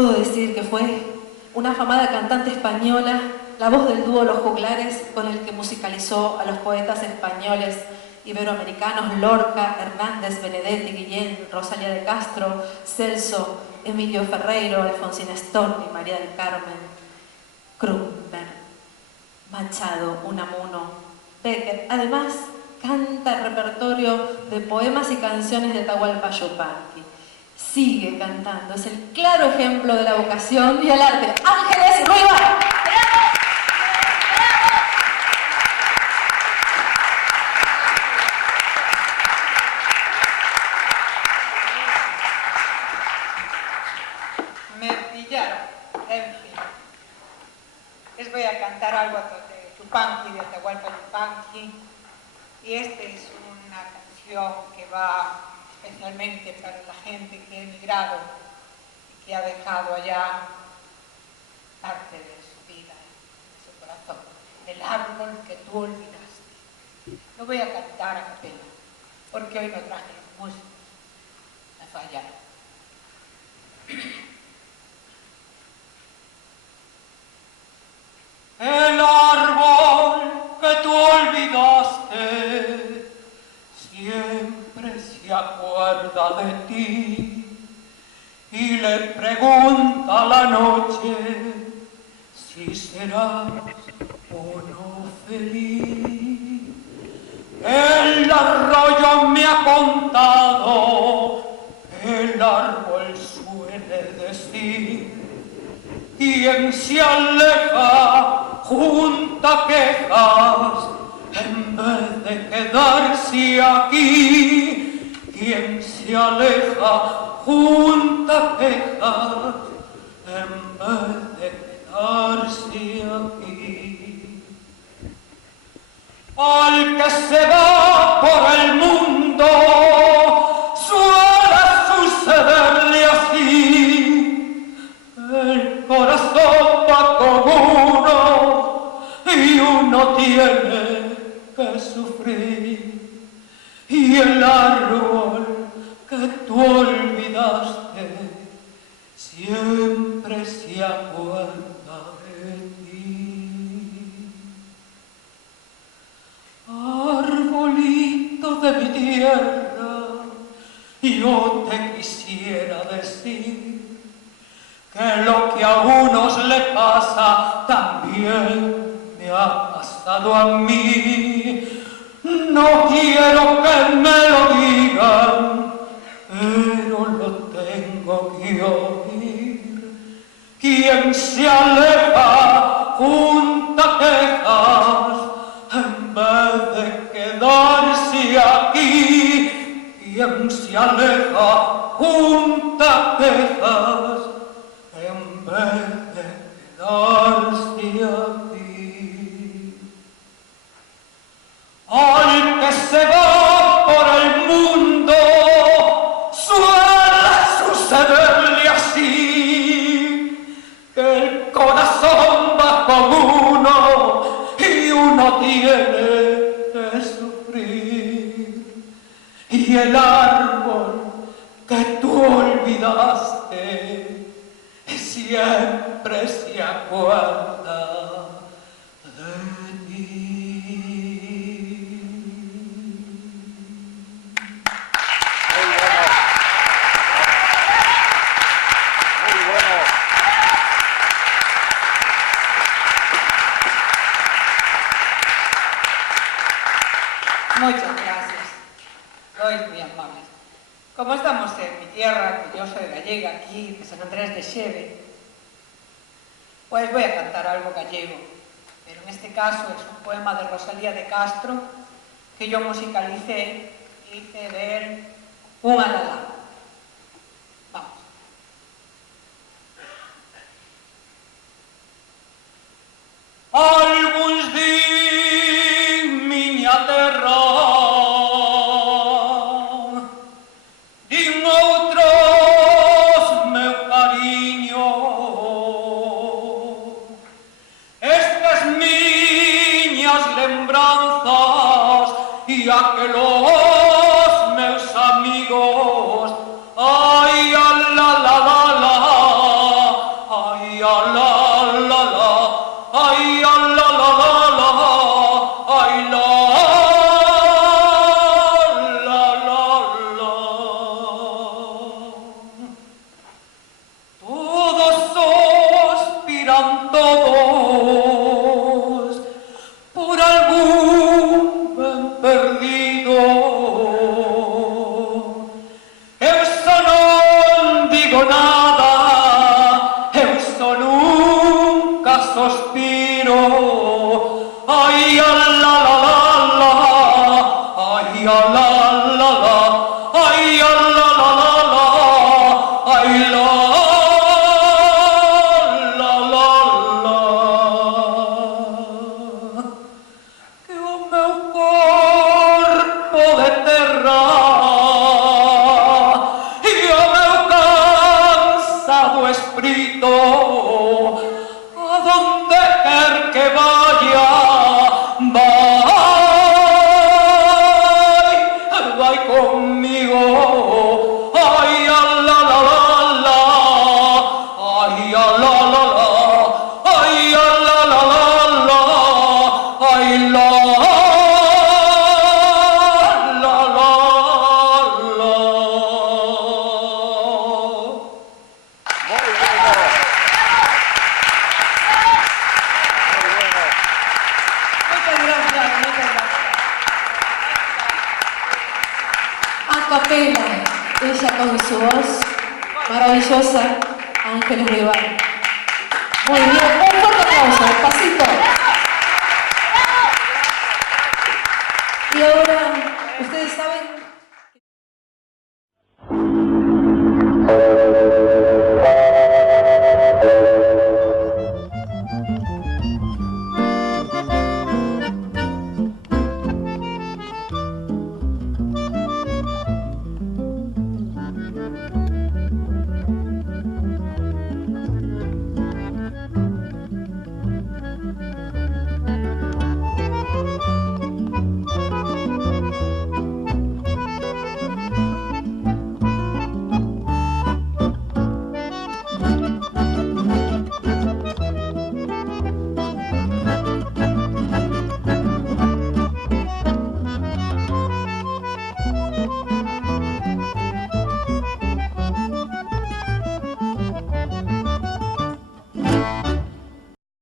Puedo decir que fue una afamada cantante española, la voz del dúo Los Juglares, con el que musicalizó a los poetas españoles iberoamericanos Lorca, Hernández, Benedetti, Guillén, Rosalía de Castro, Celso, Emilio Ferreiro, Alfonsina Storni, María del Carmen, Krumbert, Machado, Unamuno, Becker. Además, canta el repertorio de poemas y canciones de Atahualpa Yupanqui. Sigue cantando, es el claro ejemplo de la vocación y el arte. ¡Ángeles Ruiba! Me pillaron, en fin. Les voy a cantar algo de Yupanqui, de Atahualpa Yupanqui. Y esta es una canción que va especialmente para la gente que ha emigrado y que ha dejado allá parte de su vida, de su corazón. El árbol que tú olvidaste. Lo voy a cantar a capela, porque hoy no traje los músicos. Me fallaron. El árbol que tú olvidaste siempre se acuerda de ti y le pregunta a la noche si serás o no feliz. El arroyo me ha contado, el árbol suele decir, quien se aleja junta quejas en vez de quedarse aquí. Quien se aleja junta quejas en vez de quedarse aquí. Al que se va por el mundo suele sucederle así. El corazón va con uno y uno tiene que sufrir. Y el árbol que tú olvidaste siempre se acuerda de ti. Arbolito de mi tierra, yo te quisiera decir que lo que a unos le pasa también me ha pasado a mí. No quiero que me lo digan, pero lo tengo que oír. Quien se aleja junta quejas en vez de quedarse aquí. Quien se aleja junta quejas en vez de quedarse aquí. Al que se va por el mundo suele sucederle así, que el corazón va con uno y uno tiene que sufrir. Y el árbol que tú olvidaste siempre se acuerda de ti. Muy bueno. Muchas gracias. Sois muy amables. Como estamos en mi tierra, que yo soy gallega aquí, de San Andrés de Xeve, pues voy a cantar algo gallego. Pero en este caso es un poema de Rosalía de Castro que yo musicalicé, hice de él un alalá. Vamos. Algúns din miña terra, din outros meu cariño. Estas miñas lembranzas e aquelos meus amigos invito a donde quer que vaya, vai conmigo, ay, a la la la la, ay, a la la la, ay, a la la la la, ay, la la la la. Muy bueno. Muchas gracias, muchas gracias. A capela, ella con su voz maravillosa, Ángeles Rival. Muy bien, un fuerte aplauso, despacito. Y ahora